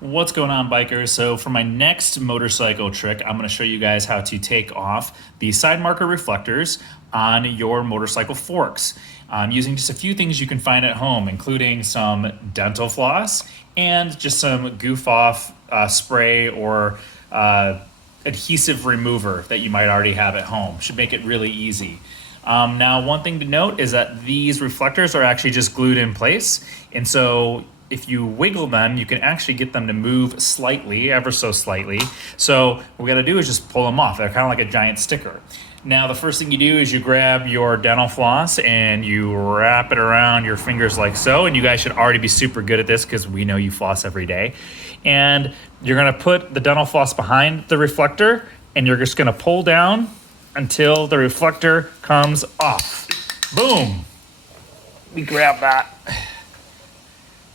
What's going on, bikers? So for my next motorcycle trick, I'm going to show you guys how to take off the side marker reflectors on your motorcycle forks. Using just a few things you can find at home, including some dental floss and just some goof off spray or adhesive remover that you might already have at home. Should make it really easy. Now, one thing to note is that these reflectors are actually just glued in place. And so if you wiggle them, you can actually get them to move slightly, ever so slightly. So what we gotta do is just pull them off. They're kind of like a giant sticker. Now, the first thing you do is you grab your dental floss and you wrap it around your fingers like so. And you guys should already be super good at this because we know you floss every day. And you're gonna put the dental floss behind the reflector and you're just gonna pull down until the reflector comes off. Boom. We grab that.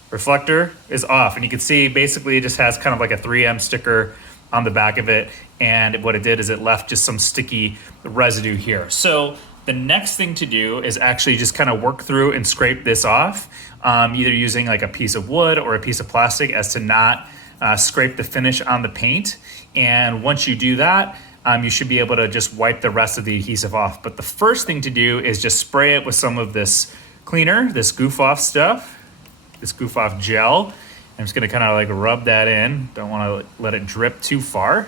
Reflector is off, and you can see basically it just has kind of like a 3M sticker on the back of it, and what it did is it left just some sticky residue here. So the next thing to do is actually just kind of work through and scrape this off, either using like a piece of wood or a piece of plastic as to not scrape the finish on the paint. And once you do that, you should be able to just wipe the rest of the adhesive off. But the first thing to do is just spray it with some of this cleaner, this goof off stuff, this goof off gel. I'm just gonna kind of like rub that in. Don't wanna let it drip too far.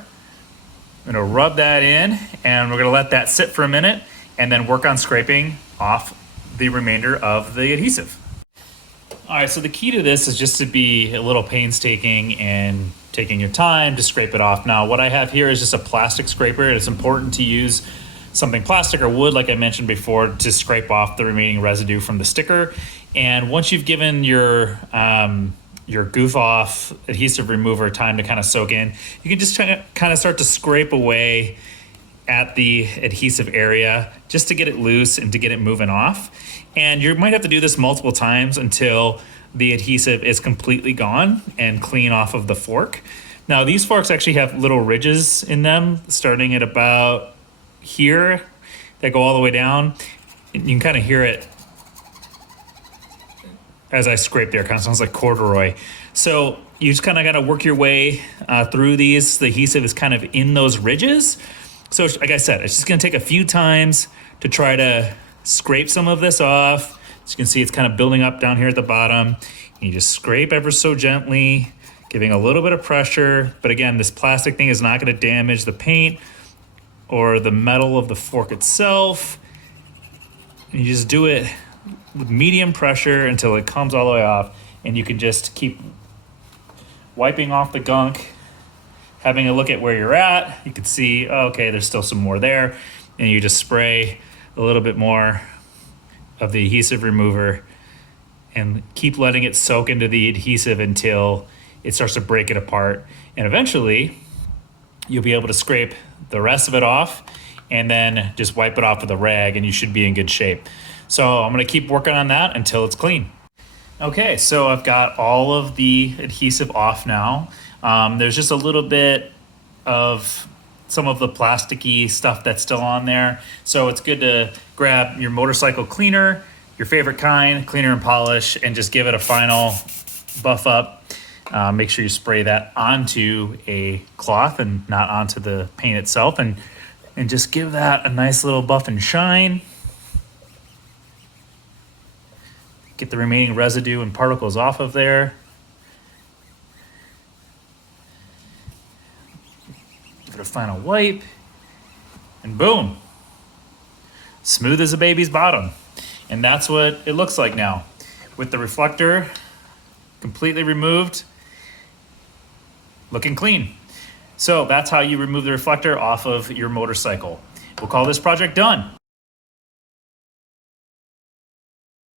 I'm gonna rub that in and we're gonna let that sit for a minute and then work on scraping off the remainder of the adhesive. All right, so the key to this is just to be a little painstaking and taking your time to scrape it off. Now, what I have here is just a plastic scraper. It's important to use something plastic or wood, like I mentioned before, to scrape off the remaining residue from the sticker. And once you've given your goof off adhesive remover time to kind of soak in, you can just kind of start to scrape away at the adhesive area just to get it loose and to get it moving off. And you might have to do this multiple times until the adhesive is completely gone and clean off of the fork. Now, these forks actually have little ridges in them starting at about here that go all the way down. You can kind of hear it as I scrape there. It kind of sounds like corduroy. So you just kind of got to work your way through these. The adhesive is kind of in those ridges. So like I said, it's just going to take a few times to try to scrape some of this off. As you can see, it's kind of building up down here at the bottom. And you just scrape ever so gently, giving a little bit of pressure. But again, this plastic thing is not going to damage the paint or the metal of the fork itself. And you just do it with medium pressure until it comes all the way off, and you can just keep wiping off the gunk, having a look at where you're at. You can see, oh, okay, there's still some more there, and you just spray a little bit more of the adhesive remover and keep letting it soak into the adhesive until it starts to break it apart. And eventually you'll be able to scrape the rest of it off and then just wipe it off with a rag, and you should be in good shape. So I'm gonna keep working on that until it's clean. Okay, so I've got all of the adhesive off now. There's just a little bit of some of the plasticky stuff that's still on there. So it's good to grab your motorcycle cleaner, your favorite kind, cleaner and polish, and just give it a final buff up. Make sure you spray that onto a cloth and not onto the paint itself, and just give that a nice little buff and shine. Get the remaining residue and particles off of there. Give it a final wipe, and boom. Smooth as a baby's bottom. And that's what it looks like now. With the reflector completely removed, looking clean. So that's how you remove the reflector off of your motorcycle. We'll call this project done.